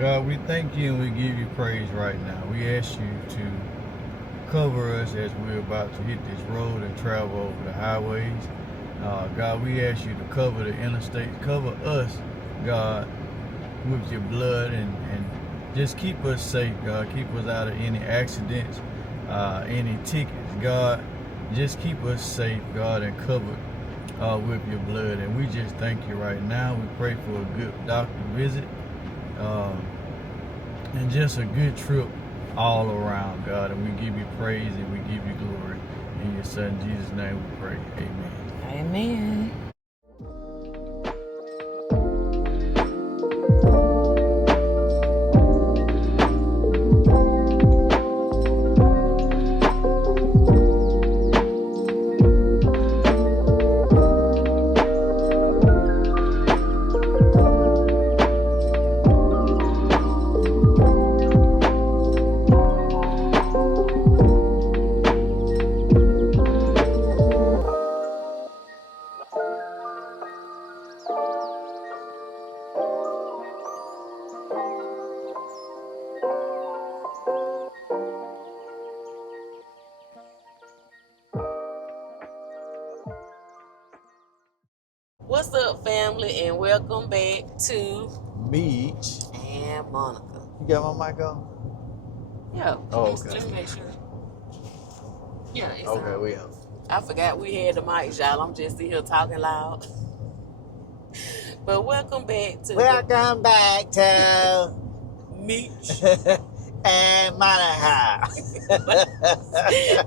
God, we thank you and we give you praise right now. We ask you to cover us as we're about to hit this road and travel over the highways. God, we ask you to cover the interstates, cover us, God, with your blood and just keep us safe, God. Keep us out of any accidents, any tickets, God. Just keep us safe, God, and covered with your blood. And we just thank you right now. We pray for a good doctor visit and just a good trip all around, God. And we give you praise and we give you glory. In your son Jesus' name we pray. Amen. Amen. What's up, family, and welcome back to Meech and Monica. You got my mic on? Yeah. Oh, okay. Let me make sure. Yeah, it's Okay, on. we on. I forgot we had the mics, y'all. I'm just sitting here talking loud. But welcome back to back to Meech and Monica.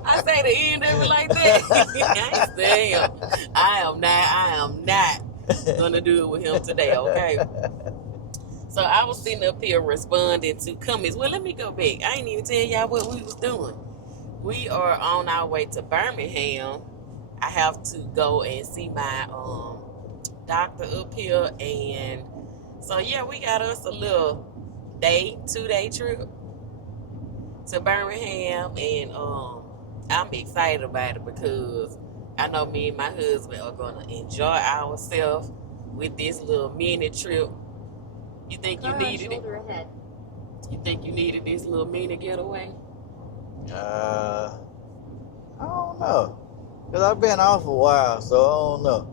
I say the end of it like that. I ain't saying I am not gonna do it with him today, okay? So I was sitting up here responding to comments. Well, let me go back. I ain't even tell y'all what we was doing. We are on our way to Birmingham. I have to go and see my doctor up here, and so yeah, we got us a little 2-day trip to Birmingham, and I'm excited about it because I know me and my husband are gonna enjoy ourselves with this little mini trip. You think you needed it? Ahead. You think you needed this little mini getaway? I don't know. Because I've been off a while, so I don't know.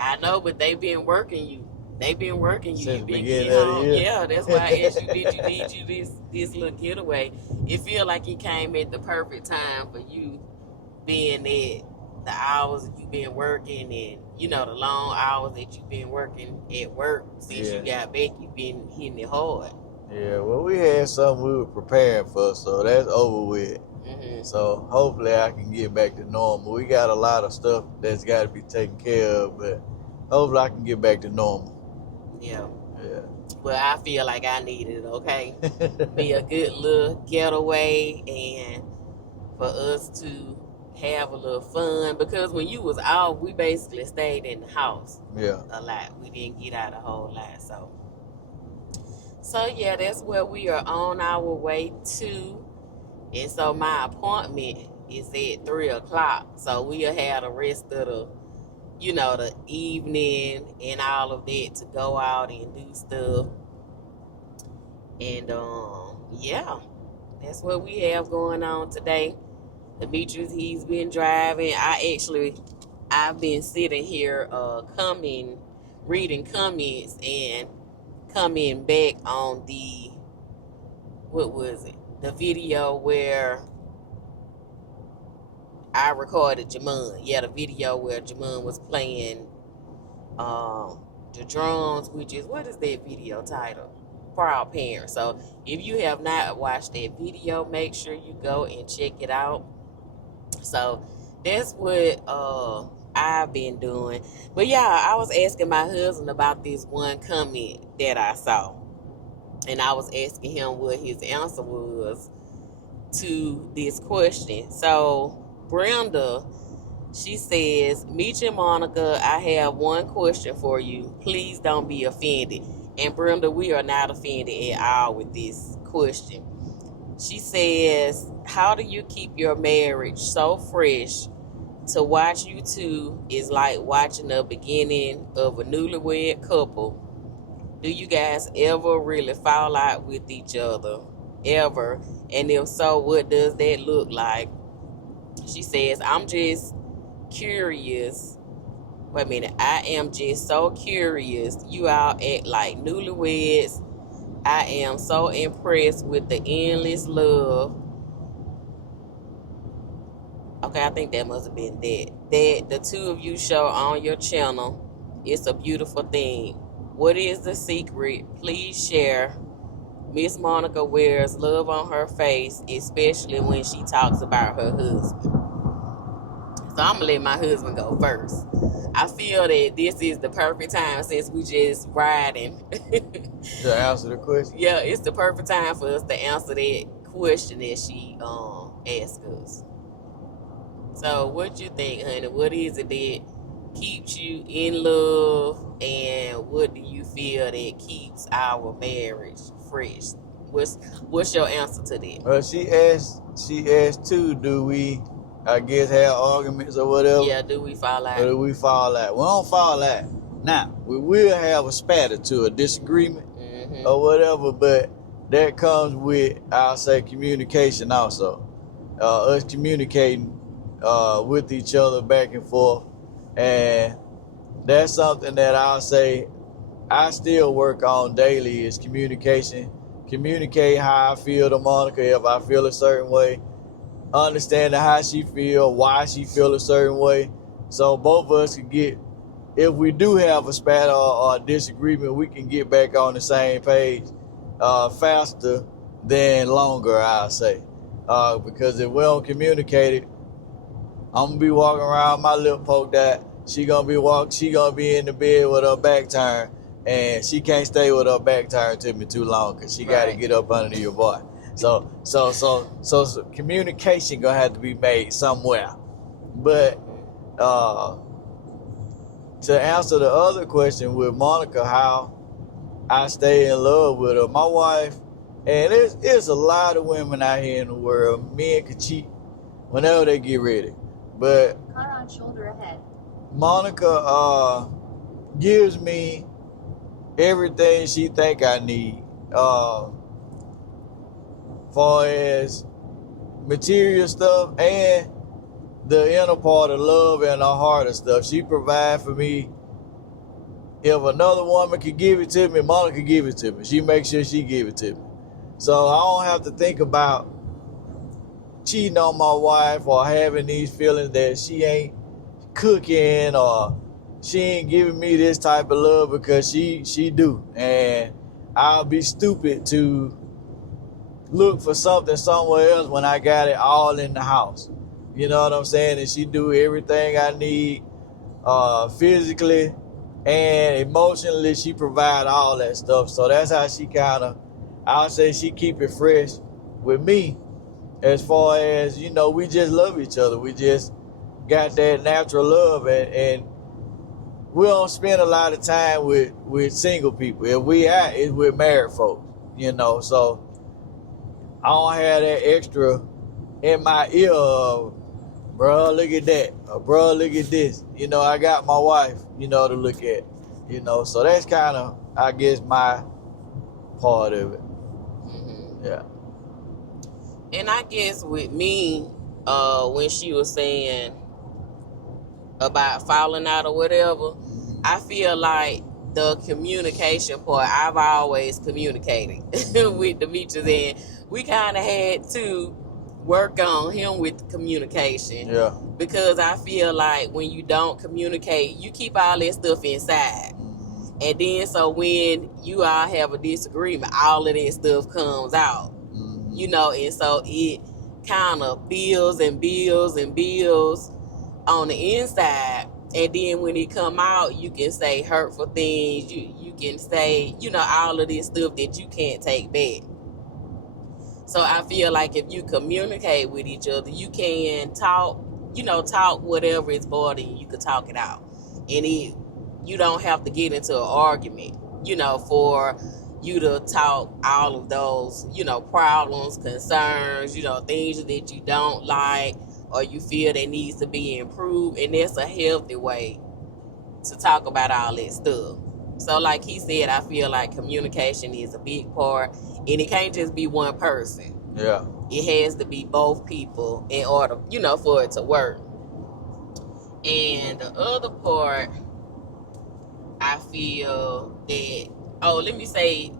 I know, but they've been working you. They've been working you. Since You've been beginning getting of the home. year. Yeah, that's why I asked you, did you need you this little getaway? It feel like it came at the perfect time for you, being at the hours that you've been working, and you know the long hours that you've been working at work since you got back. You've been hitting it hard. Yeah, well, we had something we were preparing for, so that's over with. Mm-hmm. So hopefully I can get back to normal. We got a lot of stuff that's got to be taken care of, but hopefully I can get back to normal. Yeah. Yeah. Well, I feel like I needed it, okay? Be a good little getaway and for us to have a little fun, because when you was out, we basically stayed in the house a lot. We didn't get out a whole lot. So yeah, that's where we are on our way to. And so my appointment is at 3:00. So we'll have the rest of the evening and all of that to go out and do stuff. And yeah, that's what we have going on today. Demetrius, he's been driving. I've been sitting here reading comments and coming back on the video where I recorded Jamon. Yeah, the video where Jamon was playing the drums, which is, what is that video title? Proud Parent. So if you have not watched that video, make sure you go and check it out. So that's what I've been doing. But yeah, I was asking my husband about this one comment that I saw, and I was asking him what his answer was to this question. So Brenda, she says, Meech and Monica, I have one question for you. Please don't be offended. And Brenda, we are not offended at all with this question. She says, how do you keep your marriage so fresh? To watch you two is like watching the beginning of a newlywed couple Do you guys ever really fall out with each other? Ever? And if so, what does that look like? She says, I'm just curious. Wait a minute. I am just so curious. You all act like newlyweds. I am so impressed with the endless love. Okay, I think that must have been that the two of you show on your channel. It's a beautiful thing. What is the secret? Please share. Miss Monica wears love on her face, especially when she talks about her husband. So I'm gonna let my husband go first. I feel that this is the perfect time, since we just riding. To answer the question? Yeah, it's the perfect time for us to answer that question that she asked us. So what you think, honey? What is it that keeps you in love, and what do you feel that keeps our marriage fresh? What's your answer to that? Well, she asked too, do we, I guess, have arguments or whatever? Yeah, do we fall out? Or do we fall out? We don't fall out. Now, we will have a spat or two, a disagreement or whatever, but that comes with, I'll say, communication also. Us communicating with each other back and forth. And that's something that I'll say I still work on daily, is communication. Communicate how I feel to Monica, if I feel a certain way. Understanding how she feel, why she feel a certain way. So both of us can get, if we do have a spat or a disagreement, we can get back on the same page faster than longer, I'll say. Because if we don't communicate it, I'm gonna be walking around my lip poked out. She gonna be in the bed with her back turned, and she can't stay with her back turned to me too long, because she gotta get up under your boy. So communication gonna have to be made somewhere. But to answer the other question with Monica, how I stay in love with her, my wife, and there's a lot of women out here in the world. Men can cheat whenever they get ready, but car on shoulder ahead. Monica gives me everything she think I need, far as material stuff and the inner part of love and the heart of stuff. She provides for me. If another woman could give it to me, Monica could give it to me. She makes sure she give it to me. So I don't have to think about cheating on my wife or having these feelings that she ain't cooking or she ain't giving me this type of love, because she do. And I'll be stupid to look for something somewhere else when I got it all in the house. You know what I'm saying? And she do everything I need, physically and emotionally. She provide all that stuff. So that's how she I'll say she keep it fresh with me, as far as, we just love each other. We just got that natural love, and we don't spend a lot of time with single people. If we are, it's with married folks, so I don't have that extra in my ear of, bro, look at that, or bro, look at this. I got my wife, to look at, so that's kind of, I guess, my part of it. Yeah. And I guess with me, when she was saying about falling out or whatever, I feel like the communication part, I've always communicated with the Meechers, and we kind of had to work on him with the communication. Yeah. Because I feel like when you don't communicate, you keep all that stuff inside. And then so when you all have a disagreement, all of that stuff comes out. And so it kind of builds and builds and builds on the inside. And then when it come out, you can say hurtful things. You can say, all of this stuff that you can't take back. So I feel like if you communicate with each other, you can talk whatever is bothering you. You can talk it out. And you don't have to get into an argument, for you to talk all of those, problems, concerns, things that you don't like or you feel that needs to be improved. And that's a healthy way to talk about all that stuff. So like he said, I feel like communication is a big part, and it can't just be one person. Yeah. It has to be both people in order, for it to work. And the other part, I feel that, let me say,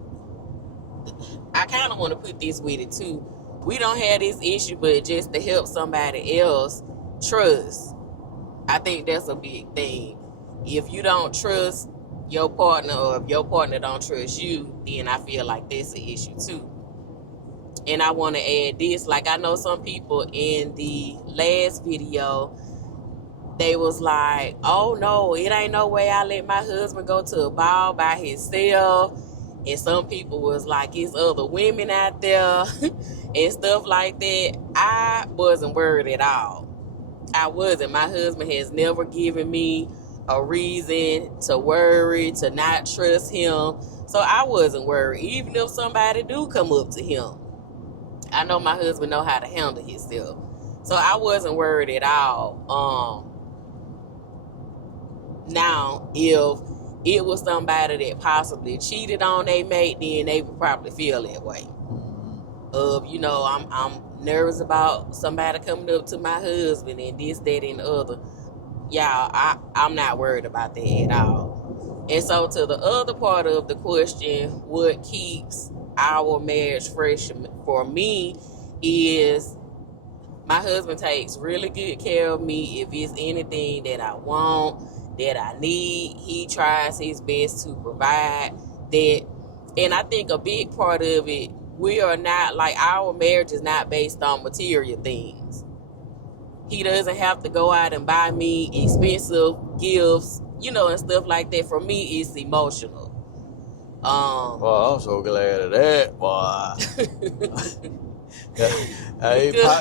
I kind of want to put this with it too. We don't have this issue, but just to help somebody else trust. I think that's a big thing. If you don't trust your partner, or if your partner don't trust you, then I feel like that's an issue too. And I want to add this, like I know some people in the last video, they was like, oh no, it ain't no way I let my husband go to a ball by himself. And some people was like, it's other women out there and stuff like that. I wasn't worried at all. I wasn't. My husband has never given me a reason to worry, to not trust him. So I wasn't worried. Even if somebody do come up to him, I know my husband know how to handle himself. So I wasn't worried at all. Now, if it was somebody that possibly cheated on their mate, then they would probably feel that way. Of, I'm nervous about somebody coming up to my husband and this, that, and the other. Y'all, I'm not worried about that at all. And so to the other part of the question, what keeps our marriage fresh for me is my husband takes really good care of me. If it's anything that I want, that I need, he tries his best to provide that. And I think a big part of it, we are not, like, our marriage is not based on material things. He doesn't have to go out and buy me expensive gifts, and stuff like that. For me, it's emotional. Well, I'm so glad of that, boy.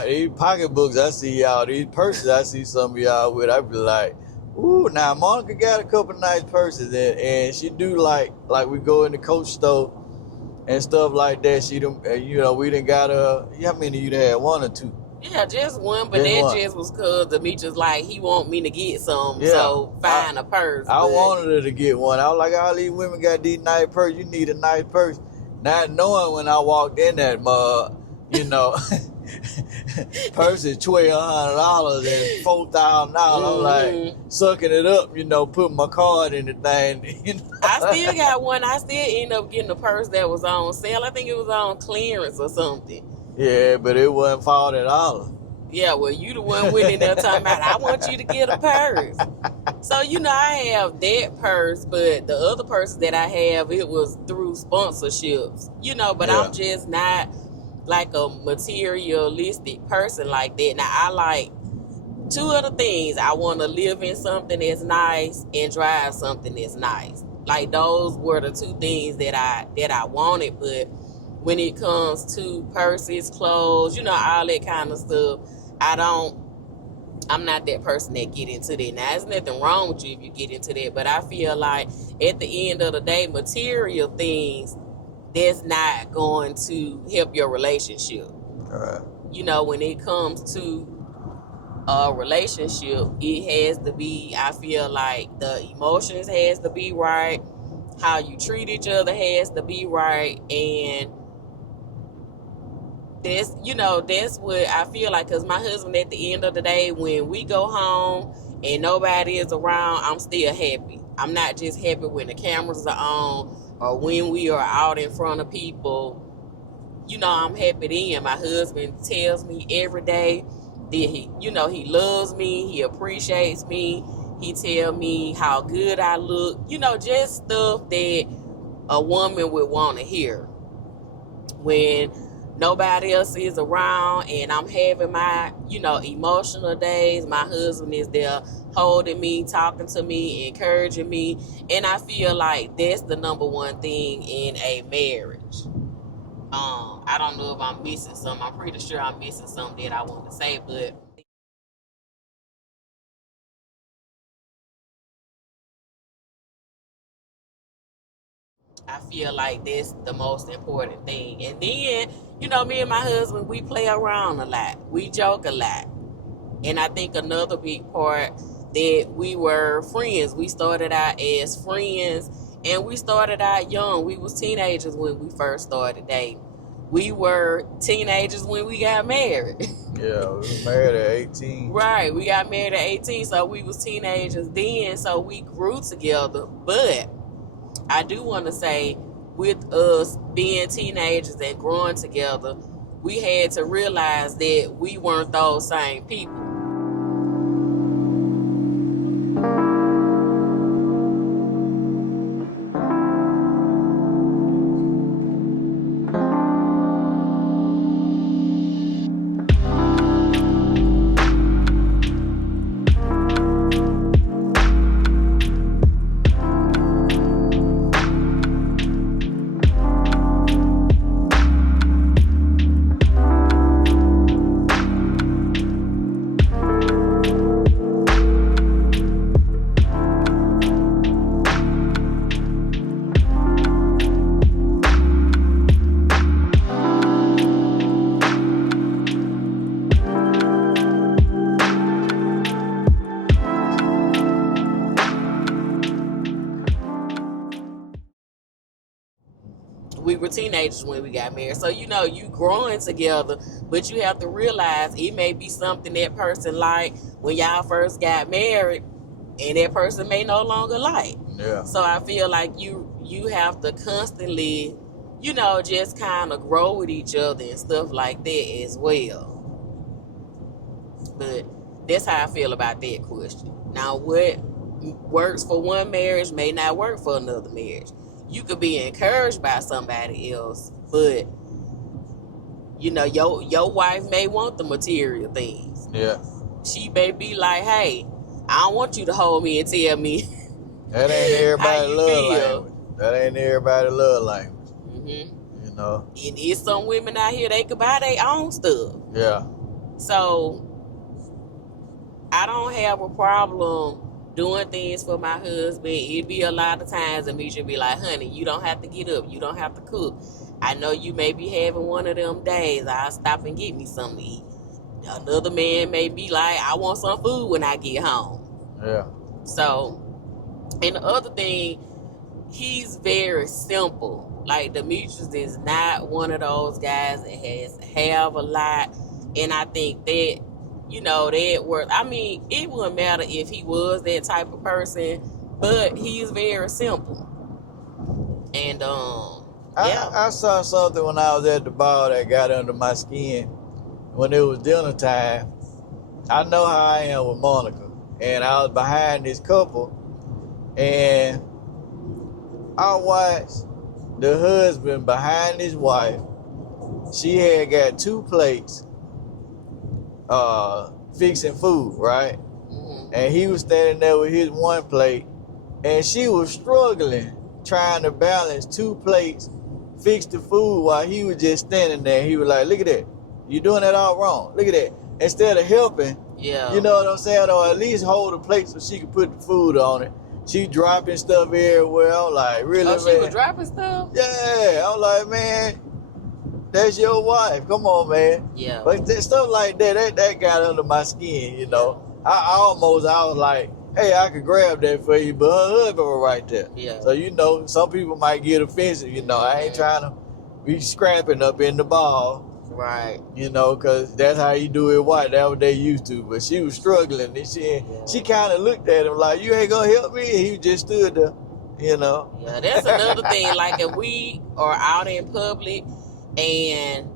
These pocketbooks I see y'all, these purses I see some of y'all with, I be like, ooh, now Monica got a couple nice purses, and she do like we go in the Coach store and stuff like that. She done, we done got how many you done had, one or two? Yeah, just one, but just was because the Meech was like, he want me to get some, so find a purse. I wanted her to get one. I was like, all these women got these nice purses. You need a nice purse. Not knowing when I walked in that mug, purse is $1,200 and $4,000. I'm like sucking it up, putting my card in the thing. I still got one. I still end up getting a purse that was on sale. I think it was on clearance or something. Yeah, but it wasn't $40. Yeah, well, you the one went in there talking about, I want you to get a purse. So, I have that purse, but the other purse that I have, it was through sponsorships, but I'm just not like a materialistic person like that. Now, I like two other things. I want to live in something that's nice and drive something that's nice. Like, those were the two things that I wanted, but when it comes to purses, clothes, all that kind of stuff, I'm not that person that get into that. Now, there's nothing wrong with you if you get into that, but I feel like at the end of the day, material things, that's not going to help your relationship. All right. When it comes to a relationship, it has to be, I feel like the emotions has to be right, how you treat each other has to be right, and that's what I feel like, because my husband, at the end of the day, when we go home and nobody is around, I'm still happy. I'm not just happy when the cameras are on or when we are out in front of people. I'm happy then. My husband tells me every day that he loves me, he appreciates me, he tell me how good I look, just stuff that a woman would want to hear. When nobody else is around and I'm having my, emotional days, my husband is there holding me, talking to me, encouraging me. And I feel like that's the number one thing in a marriage. I don't know if I'm missing something. I'm pretty sure I'm missing something that I want to say, but I feel like that's the most important thing. And then, me and my husband, we play around a lot. We joke a lot. And I think another big part that we were friends. We started out as friends, And we started out young. We was teenagers when we first started dating. We were teenagers when we got married. Yeah, we were married at 18. Right, we got married at 18, so we was teenagers then, so we grew together. But I do want to say, with us being teenagers and growing together, we had to realize that we weren't those same people. We were teenagers when we got married. So, you know, you growing together, but you have to realize it may be something that person like when y'all first got married, and that person may no longer like. Yeah. So I feel like you have to constantly, you know, just kind of grow with each other and stuff like that as well. But that's how I feel about that question. Now, what works for one marriage may not work for another marriage. You could be encouraged by somebody else, but you know, your wife may want the material things. Yeah. She may be like, hey, I don't want you to hold me and tell me That ain't everybody's love feel. language. That ain't everybody's love language. Mm-hmm. You know? And it's some women out here, they could buy their own stuff. Yeah. So I don't have a problem doing things for my husband. It'd be a lot of times and me should be like, honey, you don't have to get up. You don't have to cook. I know you may be having one of them days. I'll stop and get me something to eat. Another man may be like, I want some food when I get home. Yeah. So, and the other thing, he's very simple. Like, Demetrius is not one of those guys that has to have a lot. And I think that, you know, that worth. I mean, it wouldn't matter if he was that type of person, but he's very simple. And yeah. I saw something when I was at the bar that got under my skin when it was dinner time. I know how I am with Monica, and I was behind this couple, and I watched the husband behind his wife. She had got 2 plates fixing food, right? Mm-hmm. And he was standing there with his 1 plate, and she was struggling trying to balance 2 plates, fix the food while he was just standing there. He was like, look at that. You're doing that all wrong. Look at that. Instead of helping, Yeah. you know what I'm saying? Or at least hold the plate so she could put the food on it. She dropping stuff everywhere. I'm like, really, Oh, man? she was dropping stuff? Yeah. I'm like, man, that's your wife. Come on, man. Yeah. But stuff like that got under my skin, you know. I was like, hey, I could grab that for you, but her husband was right there. Yeah. So, you know, some people might get offensive, you know. I ain't trying to be scrapping up in the ball, Right. you know, because that's how you do it white. That's what they used to. But she was struggling, and she kind of looked at him like, you ain't going to help me? And he just stood there, you know. Yeah, that's another thing. Like, if we are out in public, and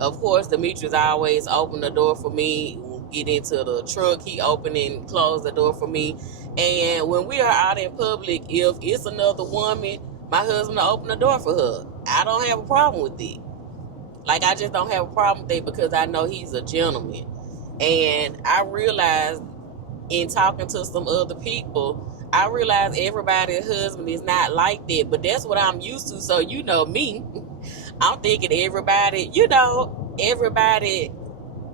of course Demetrius always open the door for me, get into the truck, he open and close the door for me. And when we are out in public, if it's another woman, my husband will open the door for her. I don't have a problem with it. Like, I just don't have a problem with it because I know he's a gentleman. And I realized in talking to some other people, I realized everybody's husband is not like that, but that's what I'm used to. So, you know me, I'm thinking everybody, you know, everybody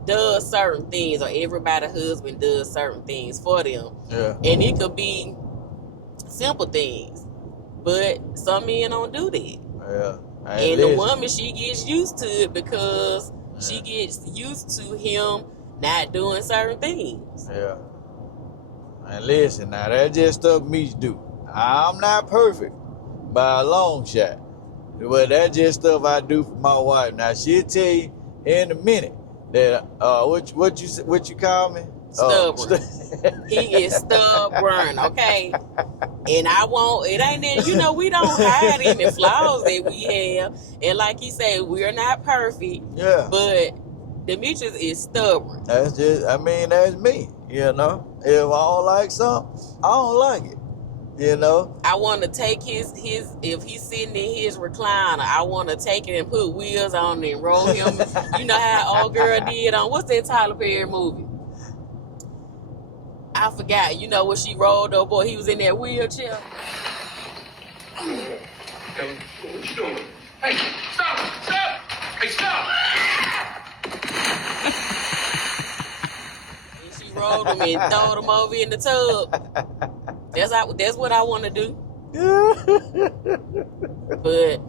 does certain things, or everybody's husband does certain things for them. Yeah. And it could be simple things, but some men don't do that. Yeah. And the woman, she gets used to it because she gets used to him not doing certain things. Yeah. And listen, now that's just stuff Meech do. I'm not perfect, by a long shot. But that's just stuff I do for my wife. Now she'll tell you in a minute that what you call me? Stubborn. He is stubborn, okay? And I won't, it ain't that, you know, we don't hide any flaws that we have. And like he said, we're not perfect. Yeah. But Demetrius is stubborn. That's me, you know. If I don't like something, I don't like it. You know, I want to take his if he's sitting in his recliner, I want to take it and put wheels on it and roll him. You know how old girl did on what's that Tyler Perry movie? I forgot. You know when she rolled up, boy, he was in that wheelchair. What you doing? Hey, stop! Stop! Hey, stop! And she rolled him and threw him over in the tub. That's what I want to do. But,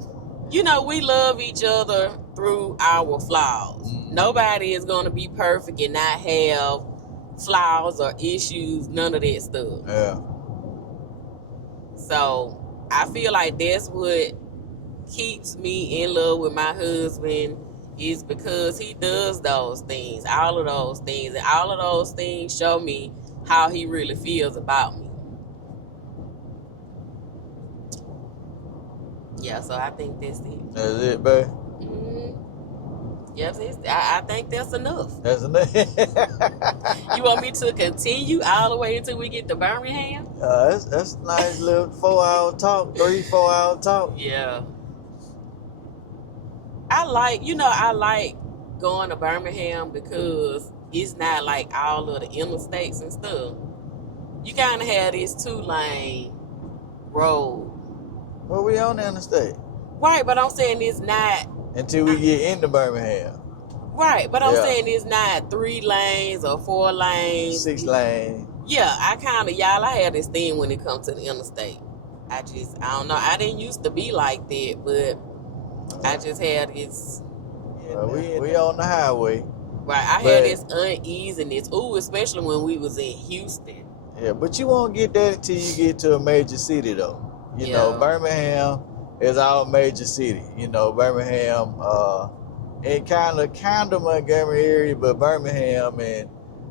you know, we love each other through our flaws. Nobody is going to be perfect and not have flaws or issues, none of that stuff. Yeah. So, I feel like that's what keeps me in love with my husband is because he does those things, all of those things. And all of those things show me how he really feels about me. Yeah, so I think that's it. That's it, babe. Yes, I think that's enough. That's enough. You want me to continue all the way until we get to Birmingham? That's a nice little 4-hour talk, 3-4 hour talk. Yeah. I like going to Birmingham because it's not like all of the interstates and stuff. You kind of have this 2-lane road. Well, we on the interstate. Right, but I'm saying it's not. Until we get into Birmingham. Right, but I'm saying it's not 3 lanes or 4 lanes. 6 lanes. Yeah, I have this thing when it comes to the interstate. I don't know. I didn't used to be like that, but I just had this. We on the highway. Right, I had this uneasiness. Ooh, especially when we was in Houston. Yeah, but you won't get that until you get to a major city, though. You know, Birmingham is our major city. You know, Birmingham, and kind of Montgomery area, but Birmingham and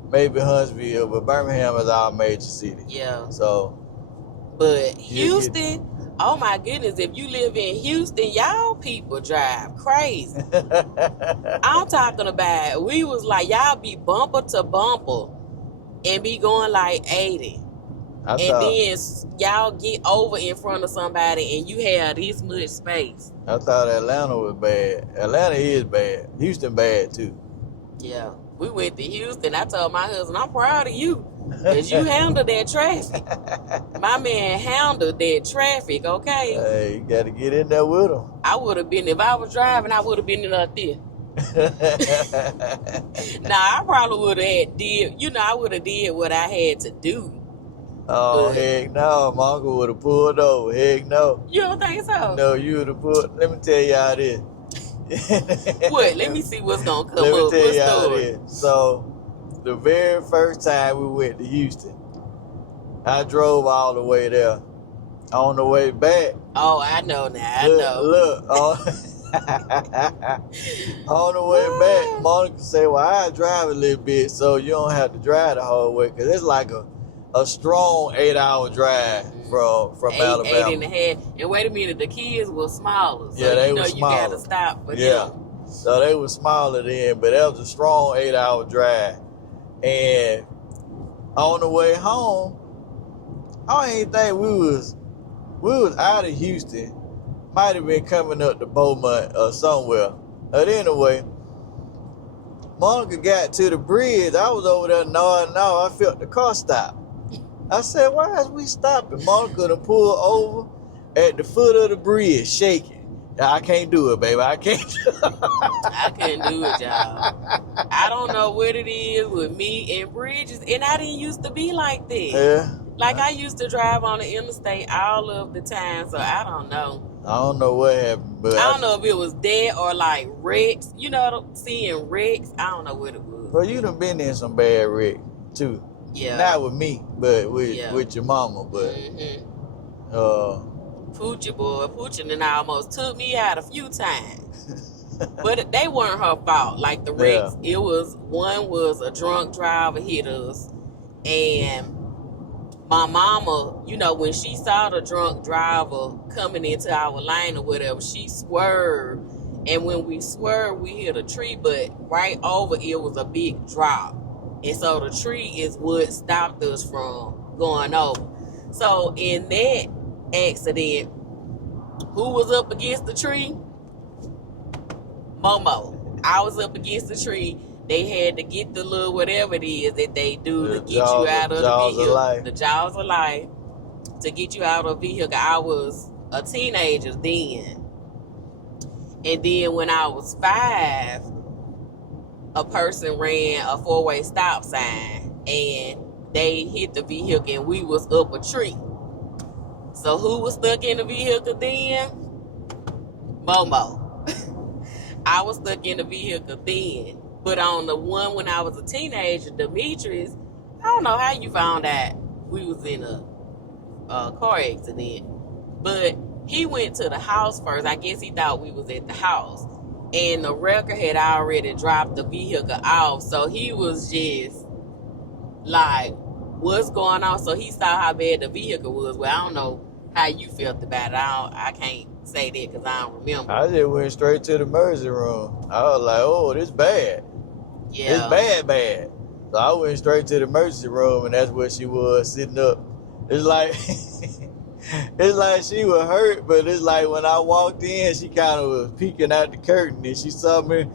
maybe Huntsville, but Birmingham is our major city. Yeah. So. But Houston, oh my goodness, if you live in Houston, y'all people drive crazy. I'm talking about, we was like, y'all be bumper to bumper and be going like 80. Then y'all get over in front of somebody and you have this much space. I thought Atlanta was bad. Atlanta is bad. Houston bad too. Yeah. We went to Houston. I told my husband, I'm proud of you. Because you handled that traffic. My man handled that traffic, okay? Hey, you got to get in there with him. I would have been, if I was driving, I would have been in up there. I probably would have I would have did what I had to do. Oh, but heck no. My uncle would have pulled over. Heck no. You don't think so? No, you would have pulled. Let me tell y'all this. What? Let me see what's going to come up. Let me tell y'all this. So, the very first time we went to Houston, I drove all the way there. On the way back. Oh, I know now. Look. On the way back, Monica said, well, I drive a little bit so you don't have to drive the whole way. Because it's like a strong 8-hour drive from Alabama. 8.5. And wait a minute, the kids were smaller. So they were smaller. You got to stop for them. So they were smaller then, but that was a strong 8-hour drive. And on the way home, I ain't think we was out of Houston. Might have been coming up to Beaumont or somewhere. But anyway, Monica got to the bridge. I was over there gnawing. I felt the car stop. I said, why is we stopping? Monica done pulled over at the foot of the bridge, shaking. I can't do it, baby. I can't do it. I couldn't do it, y'all. I don't know what it is with me and bridges. And I didn't used to be like that. Yeah. Like, I used to drive on the interstate all of the time, so I don't know. I don't know what happened, but I don't know if it was that or like wrecks. You know, seeing wrecks. I don't know what it was. Well, you done been in some bad wrecks, too. Yeah. Not with me, but with your mama. But, Poochie boy, Poochie and almost took me out a few times. But they weren't her fault. Like the wrecks, it was one was a drunk driver hit us, and my mama, you know, when she saw the drunk driver coming into our lane or whatever, she swerved. And when we swerved, we hit a tree, but right over it was a big drop. And so the tree is what stopped us from going over. So in that accident, who was up against the tree? Momo. I was up against the tree. They had to get the little whatever it is that they do to get you out of the vehicle. The jaws of life. To get you out of the vehicle. I was a teenager then. And then when I was 5, a person ran a 4-way stop sign and they hit the vehicle and we was up a tree. So who was stuck in the vehicle then? Momo. I was stuck in the vehicle then. But on the one when I was a teenager, Demetrius, I don't know how you found out we was in a car accident. But he went to the house first. I guess he thought we was at the house. And the wrecker had already dropped the vehicle off. So he was just like, what's going on? So he saw how bad the vehicle was. Well, I don't know how you felt about it. I can't say that because I don't remember. I just went straight to the emergency room. I was like, oh, this bad. Yeah. It's bad. So I went straight to the emergency room, and that's where she was sitting up. It's like, it's like she was hurt, but it's like when I walked in, she kind of was peeking out the curtain, and she saw me.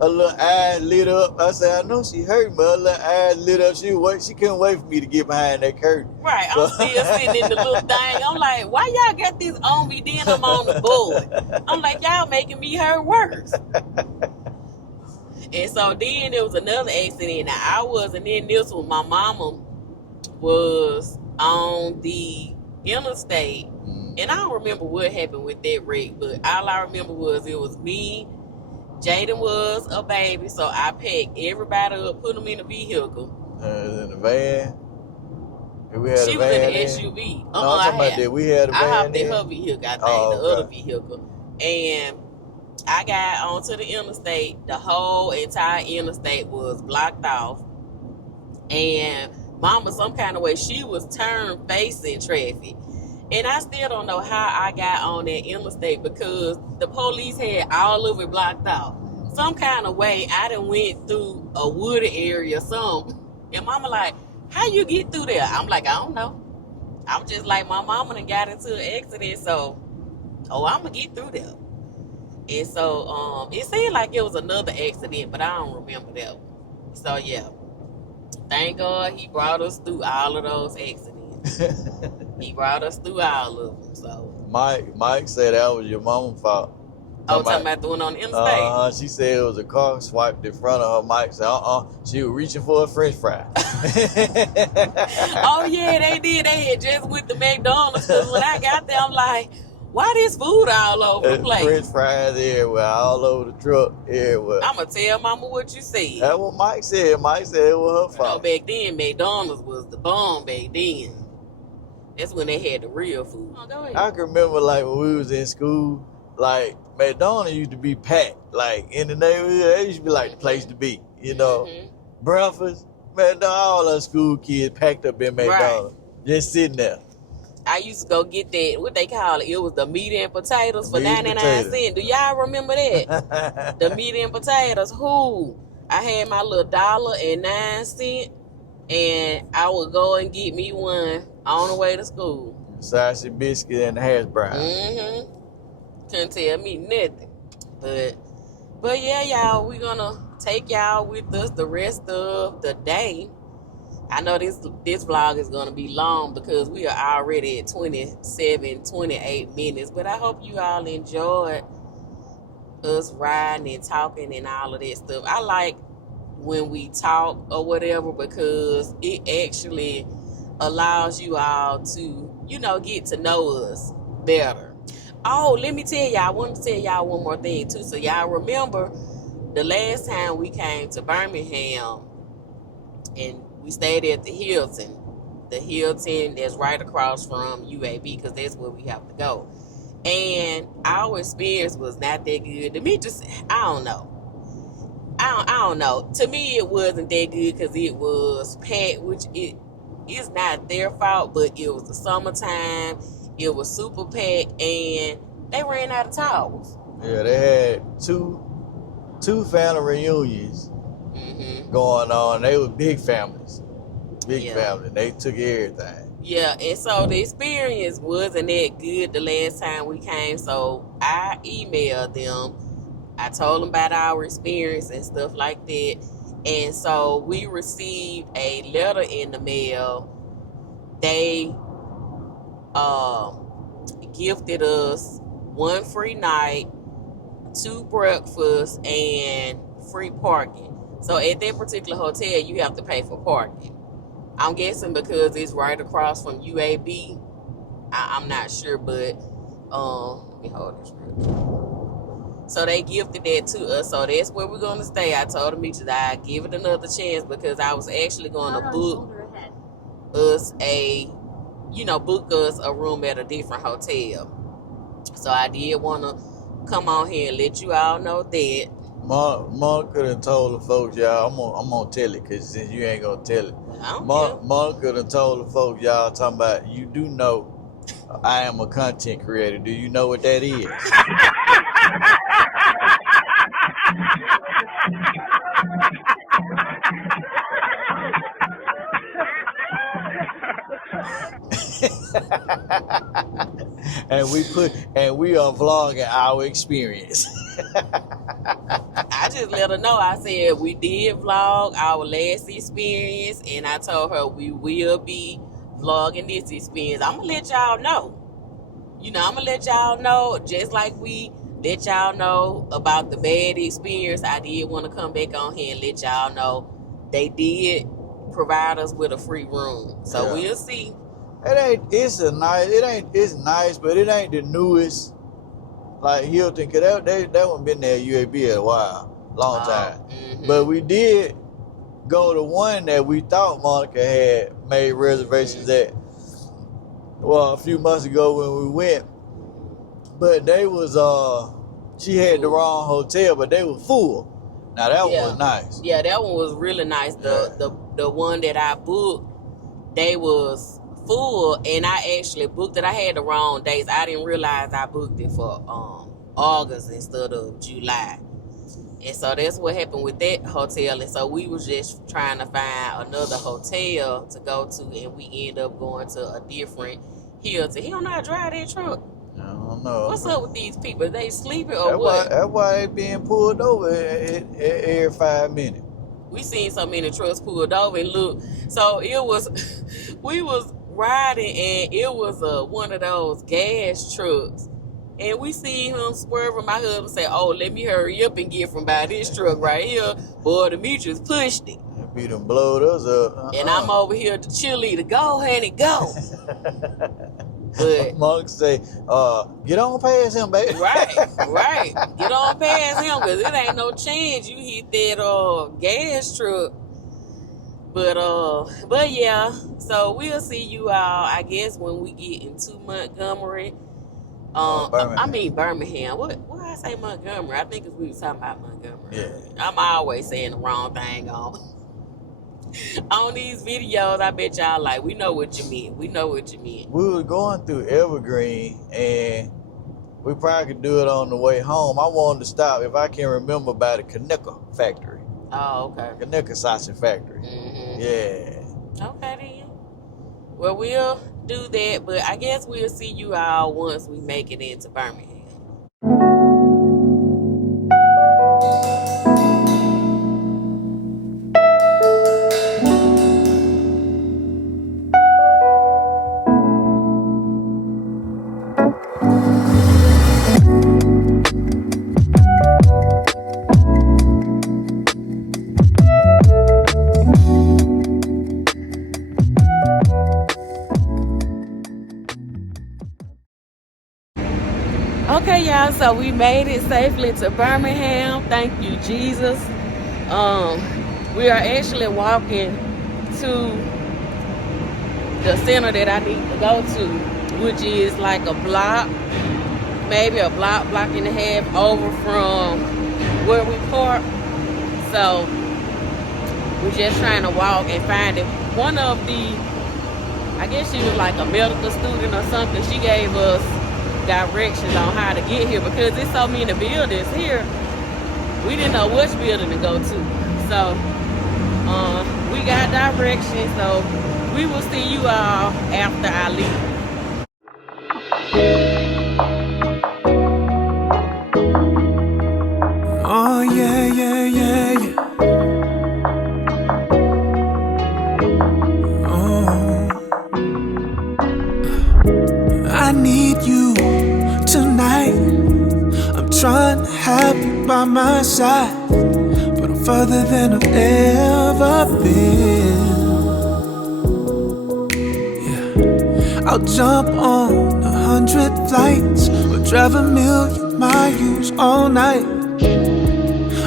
Her little eyes lit up. I said, I know she hurt, but her little eyes lit up. She couldn't wait for me to get behind that curtain. Right, I'm still sitting in the little thing. I'm like, why y'all got this on me? Then I'm on the board. I'm like, y'all making me hurt worse. And so then there was another accident. Now I wasn't in this one. My mama was on the interstate. And I don't remember what happened with that wreck, but all I remember was it was me. Jaden was a baby, so I packed everybody up, put them in a vehicle. In the van? We had she a was van in the SUV. No, I'm talking about that. We had a van. I hopped in her vehicle, I think, the other vehicle. And I got onto the interstate. The whole entire interstate was blocked off. And mama, some kind of way, she was turned facing traffic. And I still don't know how I got on that interstate because the police had all of it blocked off. Some kind of way, I done went through a wooded area or something. And mama like, how you get through there? I'm like, I don't know. I'm just like, my mama done got into an accident, so, I'm going to get through there. And so, it seemed like it was another accident, but I don't remember that one. So, yeah. Thank God he brought us through all of those accidents. He brought us through all of them. So Mike said that was your mama's fault. Talking about the one on the interstate. She said it was a car swiped in front of her. Mike said, she was reaching for a French fry. Oh yeah, they did. They had just went to McDonald's because when I got there, I'm like, why this food all over the place? French fries everywhere, all over the truck, everywhere. I'm gonna tell mama what you said. That's what Mike said. Mike said it was her fault. Back then, McDonald's was the bomb back then. That's when they had the real food. Oh, go ahead. I can remember like when we was in school, like McDonald's used to be packed. Like in the neighborhood, it used to be like the place to be. You know, breakfast, McDonald's, all our school kids packed up in McDonald's, just sitting there. I used to go get that, what they call it. It was the meat and potatoes for 99 cents. Do y'all remember that? The meat and potatoes. I had my little $1.09, and I would go and get me one on the way to school. Sausage biscuit and hash brown. Couldn't tell me nothing. But yeah, y'all, we're gonna take y'all with us the rest of the day. I know this vlog is gonna be long because we are already at 28 minutes. But I hope you all enjoyed us riding and talking and all of that stuff. I like when we talk or whatever because it actually allows you all to, get to know us better. Oh, let me tell y'all, I want to tell y'all one more thing too. So y'all remember the last time we came to Birmingham and we stayed at the Hilton. The Hilton that's right across from UAB because that's where we have to go. And our experience was not that good. To me, just, I don't know. I don't know. To me, it wasn't that good because it was packed, which it is not their fault, but it was the summertime. It was super packed, and they ran out of towels. Yeah, they had two family reunions going on. They were big families. Big family. They took everything. Yeah, and so the experience wasn't that good the last time we came, so I emailed them. I told them about our experience and stuff like that. And so we received a letter in the mail. They gifted us 1 free night, 2 breakfasts, and free parking. So at that particular hotel, you have to pay for parking. I'm guessing because it's right across from UAB. I'm not sure, but let me hold this real quick. So they gifted that to us. So that's where we're going to stay. I told them that I'd give it another chance because I was actually going to book us a room at a different hotel. So I did want to come on here and let you all know that. Monica done told the folks, y'all, I'm gonna tell it, because since you ain't gonna tell it. Monica done told the folks, y'all, talking about, you do know I am a content creator. Do you know what that is? and we are vlogging our experience. I just let her know. I said we did vlog our last experience, and I told her we will be vlogging this experience. I'm gonna let y'all know. I'm gonna let y'all know, just like we let y'all know about the bad experience. I did want to come back on here and let y'all know they did provide us with a free room. So we'll see. It's nice, but it ain't the newest, like Hilton, cause that one been there at UAB a while, long time. But we did go to one that we thought Monica had made reservations at, a few months ago when we went. But they was she had the wrong hotel, but they were full. Now that one was nice. Yeah, that one was really nice. The one that I booked, they was full, and I actually booked it. I had the wrong dates. I didn't realize I booked it for August instead of July. And so that's what happened with that hotel. And so we was just trying to find another hotel to go to, and we ended up going to a different Hilton. He don't know how to drive that truck. I don't know. What's up with these people? They sleeping or what? That's why they being pulled over every 5 minutes. We seen so many trucks pulled over, and look, so it was, we was riding, and it was one of those gas trucks, and we seen him swerving. My husband said, "Oh, let me hurry up and get from by this truck right here." Boy, the Demetrius pushed it. Be done blowed us up. And I'm over here to cheerleader. Go, honey, go. But Monk say, get on past him, baby. Right. Get on past him, because it ain't no chance you hit that gas truck. But yeah, so we'll see you all, I guess, when we get into Montgomery. Birmingham. What I say Montgomery? I think we was talking about Montgomery. Yeah. I'm always saying the wrong thing on these videos. I bet y'all like, we know what you mean. We were going through Evergreen, and we probably could do it on the way home. I wanted to stop, if I can remember, by the Kanika factory. Oh, okay. Kanika sausage factory. Yeah. Okay then. Well, we'll do that, but I guess we'll see you all once we make it into Birmingham. Okay, y'all, so we made it safely to Birmingham. Thank you, Jesus. We are actually walking to the center that I need to go to, which is like a block maybe a block and a half over from where we park. So we're just trying to walk and find it. One of the, I guess she was like a medical student or something. She gave us directions on how to get here because there's so many buildings here. We didn't know which building to go to. So we got directions. So we will see you all after I leave. Oh yeah, yeah, yeah, yeah. Oh, I need you tonight. I'm trying to have you by my side, but I'm further than I've ever been. Yeah, I'll jump on 100 flights or drive 1,000,000 miles all night.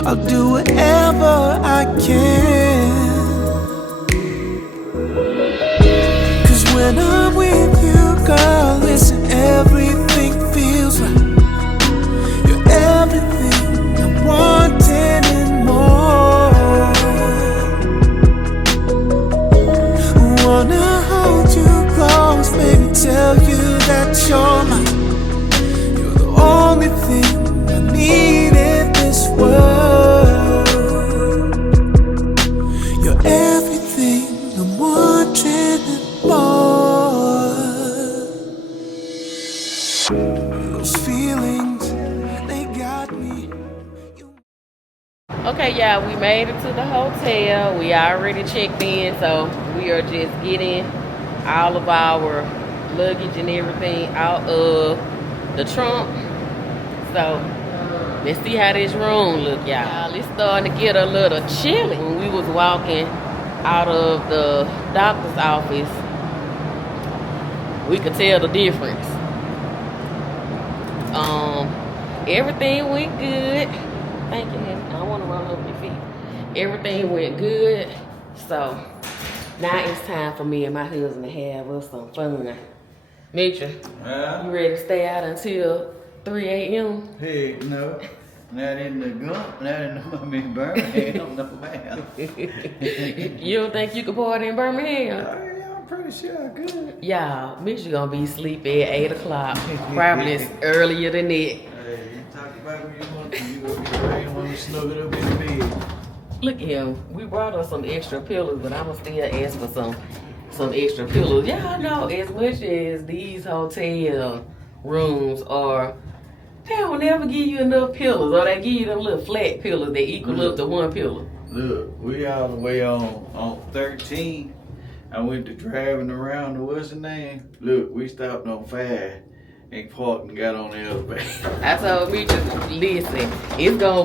I'll do whatever I can. 'Cause when I'm with you, girl, listen, everything feels right. You're everything I wanted and more. Wanna hold you close, baby, tell you that you're mine. You're the only thing I need in this world. You're everything I'm wanting and more. Those feelings, they got me. Okay, y'all, we made it to the hotel. We already checked in, so we are just getting all of our luggage and everything out of the trunk. So let's see how this room look, y'all. It's starting to get a little chilly. When we was walking out of the doctor's office, we could tell the difference. Everything went good. Thank you, honey. I don't want to run over your feet. Everything went good. So now it's time for me and my husband to have us some fun. Mitchell, you ready to stay out until 3 a.m.? Heck no. Not in the Gump, not in Birmingham, no ma'am. You don't think you could party in Birmingham? Oh, yeah, I'm pretty sure I could. Y'all, Mitchell gonna be sleepy at 8 o'clock. Probably earlier than that. Hey, you talk about what you want to. You gonna be ready when we snuggle up in the bed. Look at him. We brought us some extra pillows, but I'ma still ask for some extra pillows. Y'all know, as much as these hotel rooms are, they don't never give you enough pillows, or they give you them little flat pillows that equal up to one pillow. Look, we all the way on 13. I went to driving around to what's the name? Look, we stopped on 5 and parked and got on the elevator. I told me, just listen,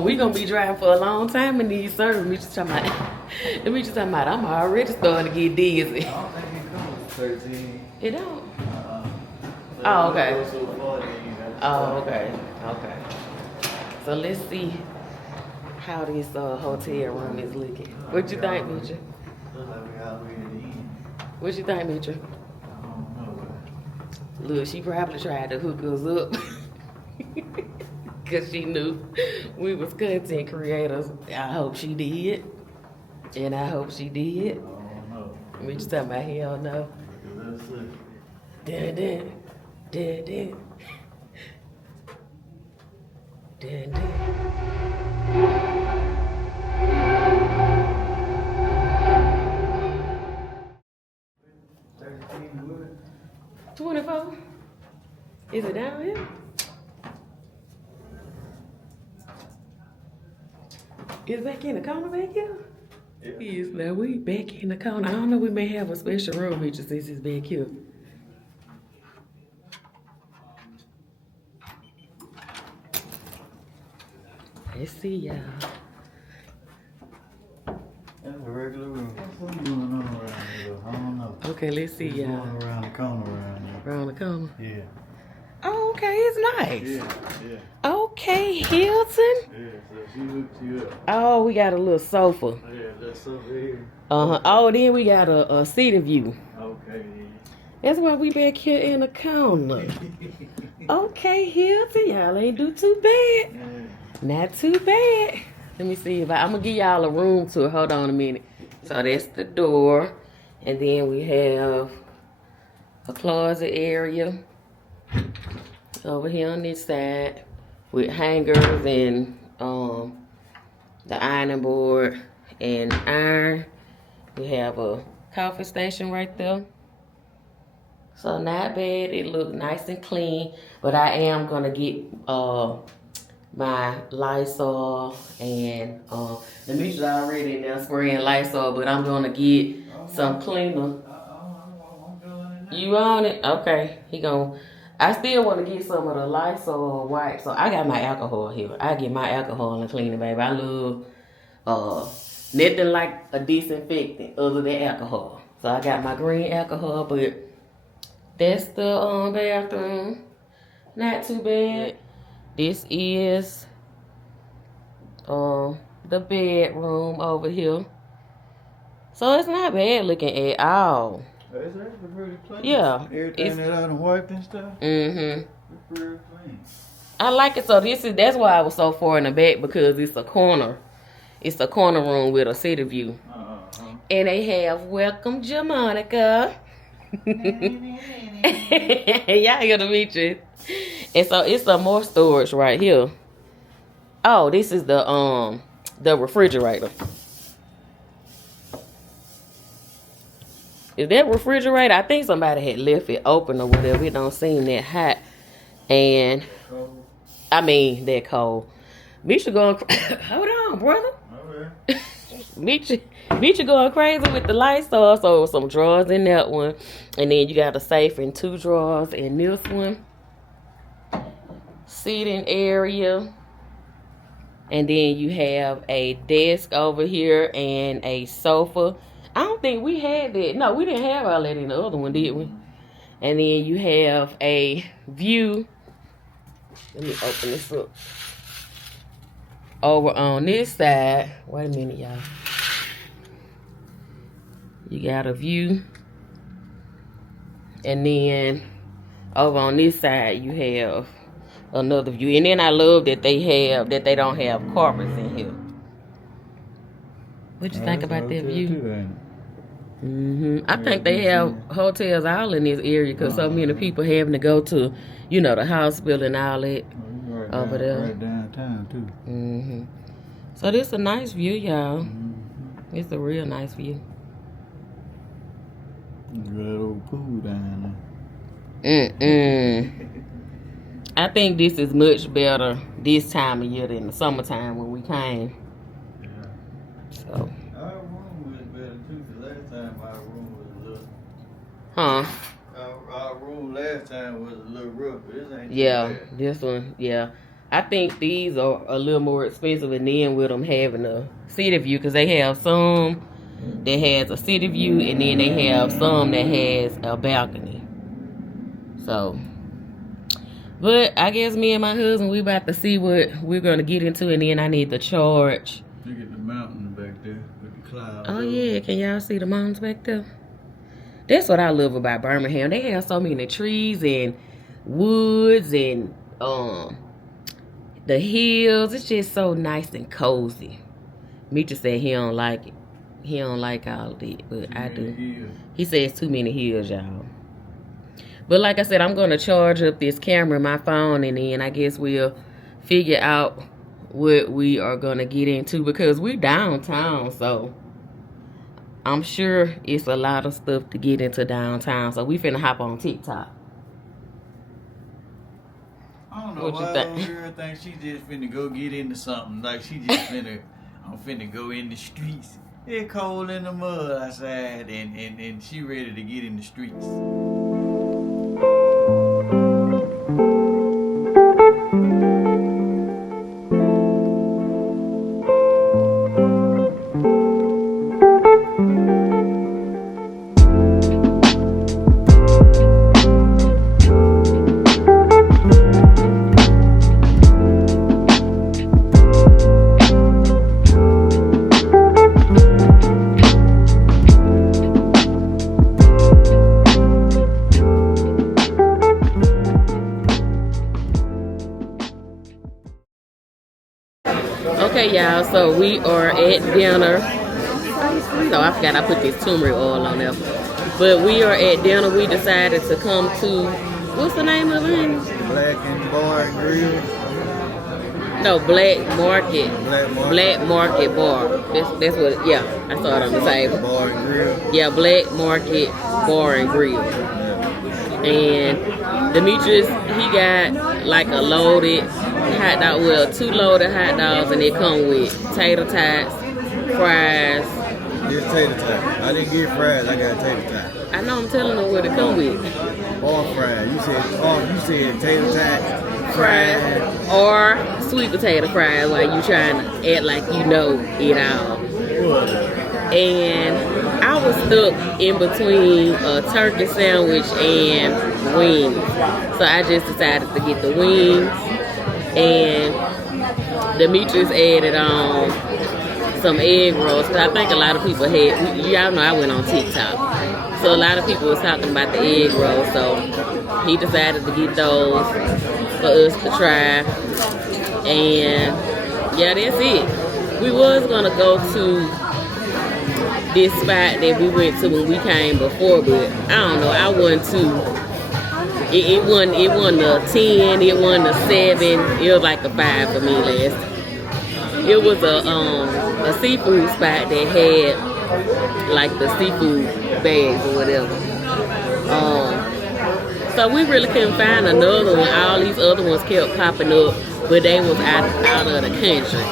we gonna be driving for a long time in these services. Me just talking about, I'm already starting to get dizzy. I don't think it comes 13. It don't. So Oh, okay. it goes so far, then you have to Oh, stop. okay. So let's see how this hotel room is looking. What you think, Mitchell? Look like we already in. What you think, Mitchell? I don't know. Look, she probably tried to hook us up because she knew we was content creators. I hope she did. And I hope she did. I don't know. Mitchell talking about hell no. Let's see. Dun, dun, dun, dun. Dun, dun. 24? Is it down here? Is it back in the corner back here? Yeah. Yes, now we back in the corner. I don't know, we may have a special room feature since it's back here. Let's see, y'all. That's a regular room. What's going on around here? I don't know. Okay, let's see, What's y'all. going around the corner around here? Around the corner. Yeah. Oh, okay, it's nice. Yeah. Okay, Hilton. Yeah, so she hooked you up. Oh, we got a little sofa. Yeah, that's over here. Oh, then we got a city view. Okay, That's why we back here in the corner. Okay, Hilton, y'all ain't do too bad. Not too bad. Let me see if I'm gonna give y'all a room tour. Hold on a minute. So that's the door, and then we have a closet area over here on this side with hangers and the ironing board and iron. We have a coffee station right there. So not bad. It looks nice and clean. But I am gonna get my Lysol and the Meech already in there spraying Lysol, but I'm gonna get some cleaner. You on it? Okay. I still want to get some of the Lysol wipes. So I got my alcohol here. I get my alcohol and clean it, baby. I love nothing like a disinfectant other than alcohol. So I got my green alcohol, but that's the bathroom. Not too bad. This is the bedroom over here. So it's not bad looking at all. It's actually pretty clean. Yeah. Everything that I done wiped and stuff. Mm-hmm. It's pretty clean. I like it. So that's why I was so far in the back, because it's a corner. It's a corner room with a city view. And they have welcome Monica. Y'all gonna meet you. And so it's some more storage right here. Oh, this is the refrigerator. Is that refrigerator? I think somebody had left it open or whatever. It don't seem that hot. And I mean that cold. Misha going hold on, brother. Okay. Misha going crazy with the Lysol. So some drawers in that one. And then you got a safe and 2 drawers in this one. Seating area. And then you have a desk over here and a sofa. I don't think we had that. No, we didn't have all that in the other one, did we? And then you have a view. Let me open this up. Over on this side. Wait a minute, y'all. You got a view. And then over on this side, you have another view. And then I love that they don't have carpets in here. What you think about that view? I think they have hotels all in this area because so many people having to go to, the hospital and all that over there. Right downtown too. So this is a nice view, y'all. It's a real nice view. Good old pool down there. I think this is much better this time of year than the summertime when we came. So. Our room was better too. The last time our room was a little. Huh? Our room last time was a little rough. This ain't Yeah, this one, yeah. I think these are a little more expensive, and then with them having a city view, because they have some that has a city view, and then they have some that has a balcony. So, but I guess me and my husband, we about to see what we're going to get into, and then I need to charge. Look at the mountain back there with the clouds. Oh, yeah. Can y'all see the mountains back there? That's what I love about Birmingham. They have so many trees and woods and the hills. It's just so nice and cozy. Meech said he don't like it. He don't like all of it, but I do. Hills. He says too many hills, y'all. But like I said, I'm going to charge up this camera, my phone, and then I guess we'll figure out what we are going to get into, because we're downtown, so I'm sure it's a lot of stuff to get into downtown. So we finna hop on TikTok. I don't know What you why think? old girl thinks she just finna go get into something. Like she just I'm finna go in the streets. It's cold in the mud outside, and she ready to get in the streets. Hey y'all, so we are at dinner. So I forgot I put this turmeric oil on there. But we are at dinner. We decided to come to, what's the name of it? Black and Bar and Grill. No, Black Market. Black Market. Black Market Bar. That's what, yeah, I saw it on the table. Bar and Grill. Yeah, Black Market Bar and Grill. And Demetrius, he got like a loaded hot dog, well, 2 loaded hot dogs, and they come with tater tots, fries. Just tater tots. I didn't get fries, I got tater tots. I know I'm telling them what it come with. Or fries. You said tater tots, fries. Or sweet potato fries while you trying to act like you know it all. And I was stuck in between a turkey sandwich and wings. So I just decided to get the wings. And Demetrius added on some egg rolls. Cause I think a lot of people had, y'all know I went on TikTok. So a lot of people was talking about the egg rolls. So he decided to get those for us to try. And yeah, that's it. We was gonna go to this spot that we went to when we came before, but I don't know, I wasn't too, it wasn't a 10, it wasn't a 7, it was like a 5 for me last. It was a seafood spot that had like the seafood bags or whatever. So we really couldn't find another one. All these other ones kept popping up, but they was out of the country.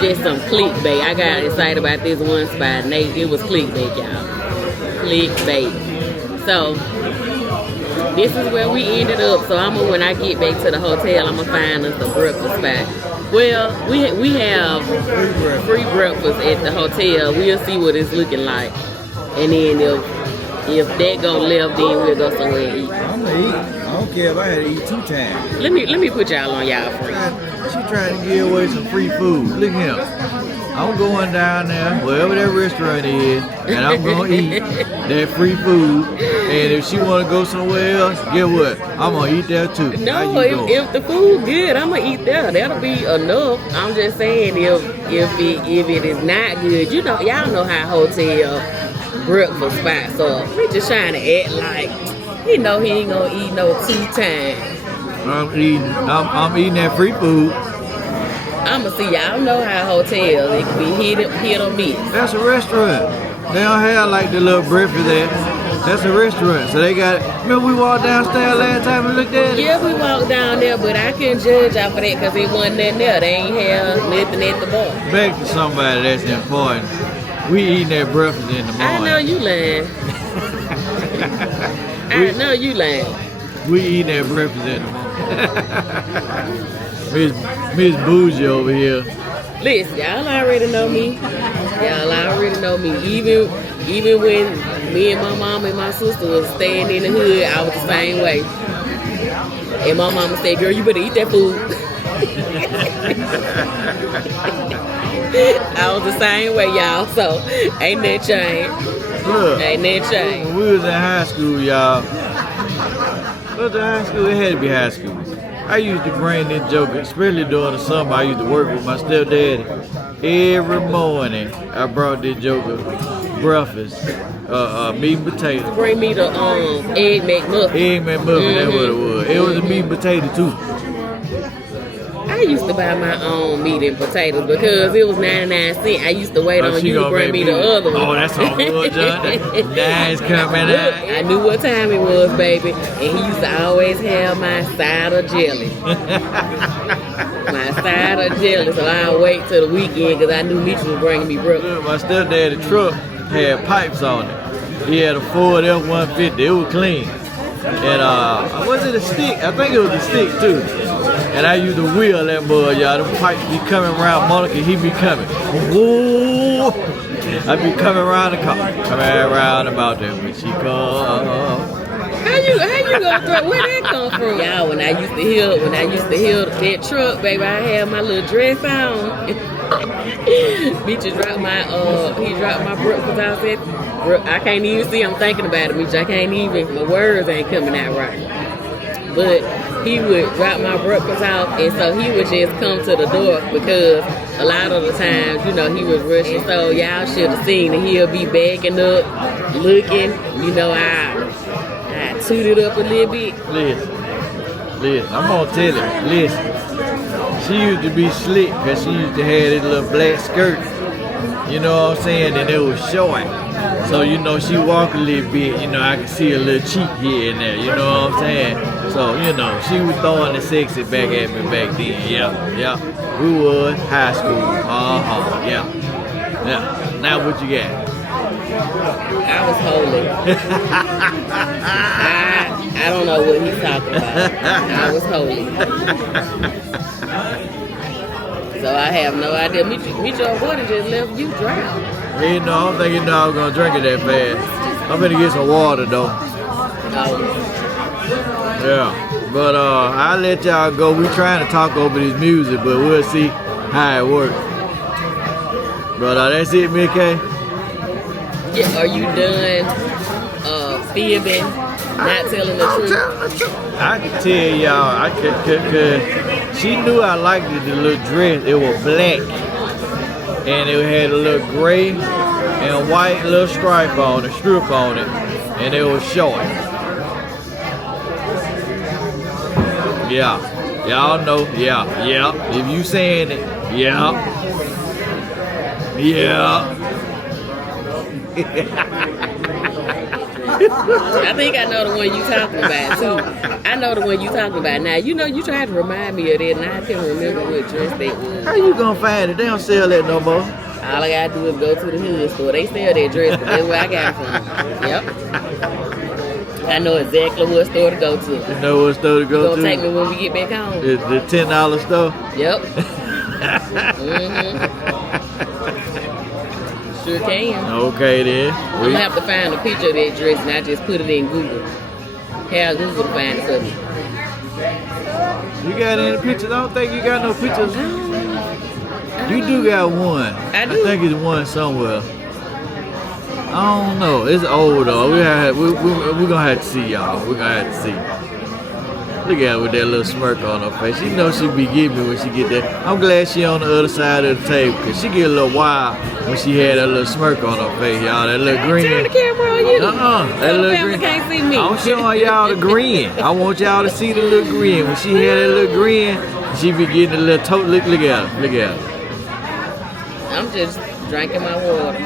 Just some clickbait. I got excited about this one spot, and it was clickbait, y'all. Clickbait. So this is where we ended up. So when I get back to the hotel, I'm gonna find us a breakfast spot. Well, we have free breakfast at the hotel. We'll see what it's looking like, and then if that go left, then we'll go somewhere and eat. I'm gonna eat. I don't care if I had to eat 2 times. Let me put y'all on y'all free. She trying to give away some free food. Look at him. I'm going down there, wherever that restaurant is, and I'm gonna eat that free food. And if she wanna go somewhere else, get what? I'm gonna eat there too. No, if the food good, I'm gonna eat there. That'll be enough. I'm just saying, if it is not good, you know, y'all know how hotel breakfast spots are. We just trying to act like, you know, he ain't gonna eat no 2 times. I'm eating that free food. I'ma see, y'all know how hotels, it can be hit or miss. That's a restaurant. They don't have like the little breakfast there. That's a restaurant. So they got it. Remember we walked downstairs last time and looked at it? Yeah, we walked down there, but I couldn't judge off of that because it wasn't nothing there. They ain't have nothing at the bar. Back to somebody that's important. We eating that breakfast in the morning. I know you lying. I know you lying. We eating that breakfast in the morning. Miss Bougie over here. Listen, y'all already know me. Y'all already know me. Even when me and my mom and my sister was staying in the hood, I was the same way. And my mama said, girl, you better eat that food. I was the same way, y'all. So, ain't that changed. Look, ain't that changed. when we was in high school, y'all. What's the high school? It had to be high school. I used to bring this joke, especially during the summer. I used to work with my stepdaddy. Every morning, I brought this joke of breakfast, meat and potatoes. Bring me the egg McMuffin. Egg McMuffin, that's what it was. It was a meat and potato too. I used to buy my own meat and potatoes because it was 99 cents. I used to wait on you to bring me the other one. Oh, that's all good, John. Nice coming out. I knew what time it was, baby. And he used to always have my side of jelly. My side of jelly. So I would wait till the weekend because I knew Meech was bringing me breakfast. My stepdad's truck had pipes on it. He had a Ford F-150. It was clean. And was it a stick? I think it was a stick too. And I used to wheel that boy, y'all. The pipes be coming around Monica, he be coming. Whoa! I be coming around the car. Coming around about there when she come. How you gonna throw, where that come from? Y'all, when I used to hear that truck, baby, I had my little dress on. Meech dropped my breakfast outfit. I can't even see, I'm thinking about it, Meech. I can't even, my words ain't coming out right. but he would drop my breakfast off, and so he would just come to the door because a lot of the times, you know, he was rushing. So y'all should have seen that he'll be backing up, looking. You know, I toot it up a little bit. Listen, I'm gonna tell you, listen. She used to be slick because she used to have this little black skirt. You know what I'm saying? And it was short. So, you know, she walk a little bit, you know, I can see a little cheek here and there, you know what I'm saying? So, you know, she was throwing the sexy back at me back then, yeah. We was high school, yeah. Now what you got? I was holy. I don't know what he's talking about. I was holy. So I have no idea. Meet your water just left you drown. You know, I don't think you know I was gonna drink it that fast. I'm gonna get some water though. Oh. Yeah. But I'll let y'all go. We trying to talk over this music, but we'll see how it works. But that's it, Mickey. Yeah, are you done fibbing, not telling the truth? I can tell y'all, I could, she knew I liked the little dress. It was black, and it had a little gray and white little stripe on it, strip on it, and it was short. Yeah, y'all know, yeah. If you saying it, yeah. I think I know the one you talking about too. I know the one you talking about. Now you know you tried to remind me of that, and I couldn't remember what dress that was. How you gonna find it? They don't sell that no more. All I gotta do is go to the hood store. They sell that dress, but that's where I got it from. Yep. I know exactly what store to go to. You know what store to go to? You gonna take me when we get back home? The $10 store. Yep. Sure can. Okay then. I'm gonna have to find a picture of that dress and I just put it in Google. Have Google find it for me. You got any pictures? I don't think you got no pictures. You do got one. I do. I think it's one somewhere. I don't know. It's old though. We're gonna have to see y'all. We're gonna have to see. Look at her with that little smirk on her face. You know she be getting me when she get that. I'm glad she on the other side of the table because she get a little wild when she had that little smirk on her face, y'all. That little grin. Turn the camera on you. That little grin. Can't see me. I'm showing y'all the grin. I want y'all to see the little grin. When she had that little grin, she be getting a little toe. Look at her. Look at her. I'm just drinking my water.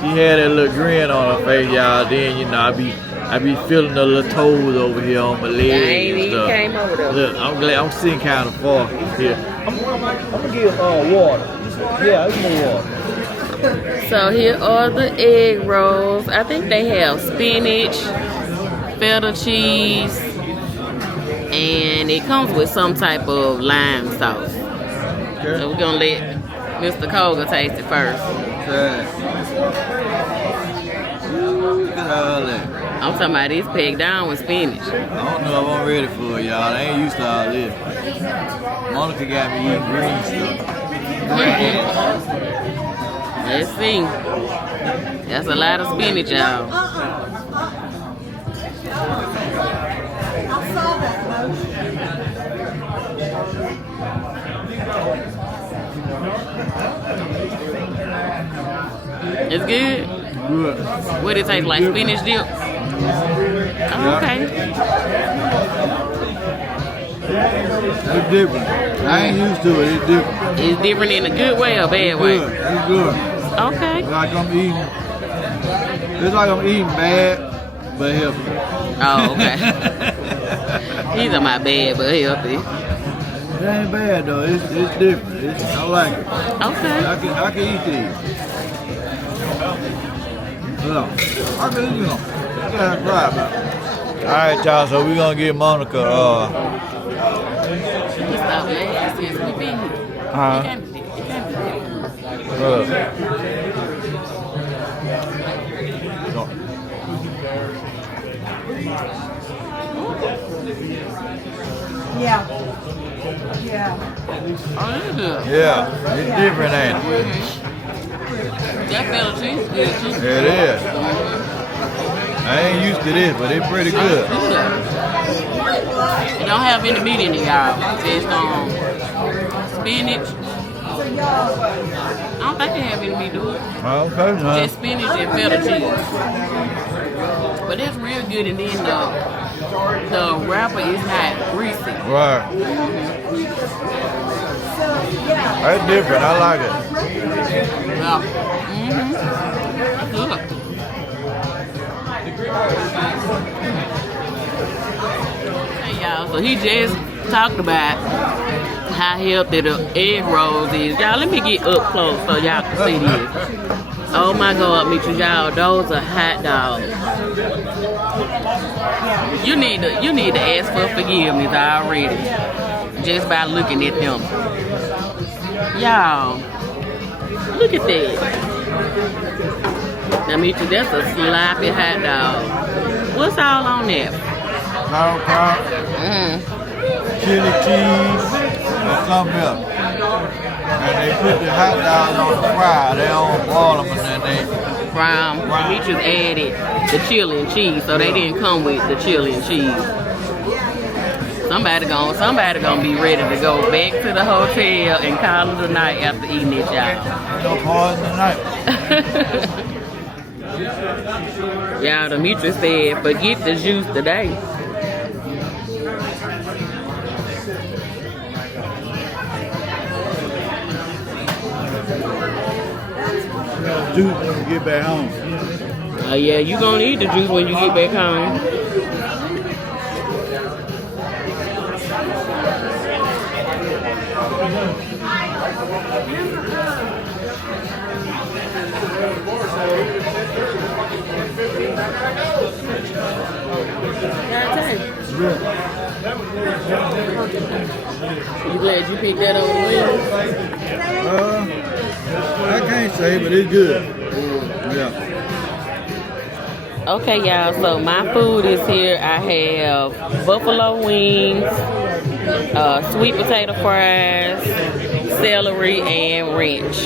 She had that little grin on her face, y'all. Then, you know, I be feeling the little toes over here on my legs. I ain't even came over there. Look, I'm glad I'm sitting kind of far here. I'm gonna give water. Yeah, give me water. So here are the egg rolls. I think they have spinach, feta cheese, and it comes with some type of lime sauce. Okay. So we're gonna let Mr. Koga taste it first. Okay. Look at all that. I'm talking about this packed down with spinach. I don't know if I'm ready for it, y'all. I ain't used to all this. Monica got me eating green stuff. Let's see. That's a lot of spinach, y'all. It's good? Good. What it taste like? Spinach dip? Oh, okay. It's different. I ain't used to it. It's different. It's different in a good way or bad way? Good. It's good. Okay. It's like I'm eating bad, but healthy. Oh, okay. These are my bad but healthy. It ain't bad though. It's different. I like it. Okay. I can eat these. Yeah. I can eat them. Yeah, right, man. All right, y'all. So we're gonna give Monica. She can stop laughing since we been here. Yeah. Oh, that's good. Yeah, it's different, ain't it? That feta cheese is good too. It is. I ain't used to this, but it's pretty good. It don't have any meat in it, y'all. Just spinach. I don't think they have any meat, do it? Okay, huh? Just spinach and feta cheese. But it's real good, and then the wrapper is not greasy. Right. That's different. I like it. Yeah. Good. Hey y'all, so he just talked about how healthy the egg rolls is. Y'all, let me get up close so y'all can see this. Oh my God, Meech, y'all, those are hot dogs. You need to ask for forgiveness already, just by looking at them. Y'all, look at that. Now, Meech, that's a sloppy hot dog. What's all on that? Sauerkraut, chili cheese, and something else. And they put the hot dogs on the fry. They don't boil them and then they Fry 'em. Meech just added the chili and cheese, so they didn't come with the chili and cheese. Somebody gonna be ready to go back to the hotel and call it a night after eating it, y'all. no pause tonight. Y'all, Demetrius said, forget the juice today. Juice when you get back home. Oh yeah, you gonna eat the juice when you get back home. You glad you picked that over the I can't say, but it's good. Yeah. Okay, y'all, so my food is here. I have buffalo wings, sweet potato fries, celery, and ranch.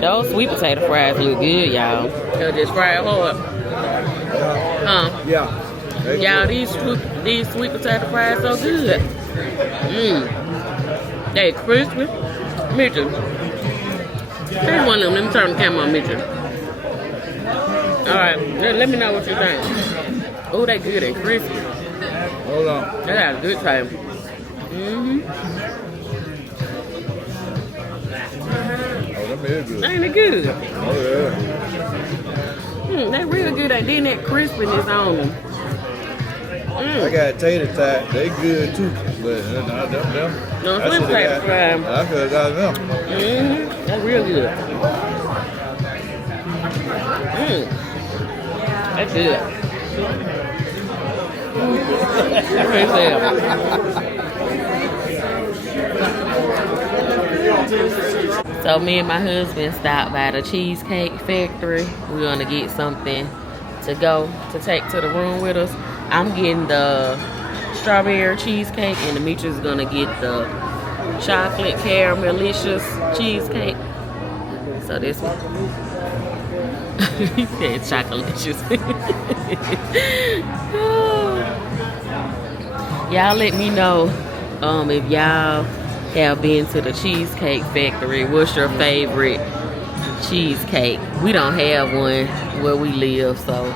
Those sweet potato fries look good, y'all. They'll just fry it hard. Yeah. Y'all, these sweet potato fries so good. They crispy. Mitchell, here's one of them. Let me turn the camera on Mitchell. All right, let me know what you think. Oh, they good and crispy. Hold on. They got a good taste. Oh, that is good. Ain't it good? Oh, yeah. They real good. And then that crispiness on them. I got tater tot. They good too. But them. No, sweet potato fries. I could have got them. That's real good. That's good. So me and my husband stopped by the Cheesecake Factory. We're gonna get something to go to take to the room with us. I'm getting the strawberry cheesecake, and Demetrius is gonna get the chocolate caramelicious cheesecake. So this one. He said chocolicious. Y'all let me know if y'all have been to the Cheesecake Factory. What's your favorite cheesecake? We don't have one where we live, so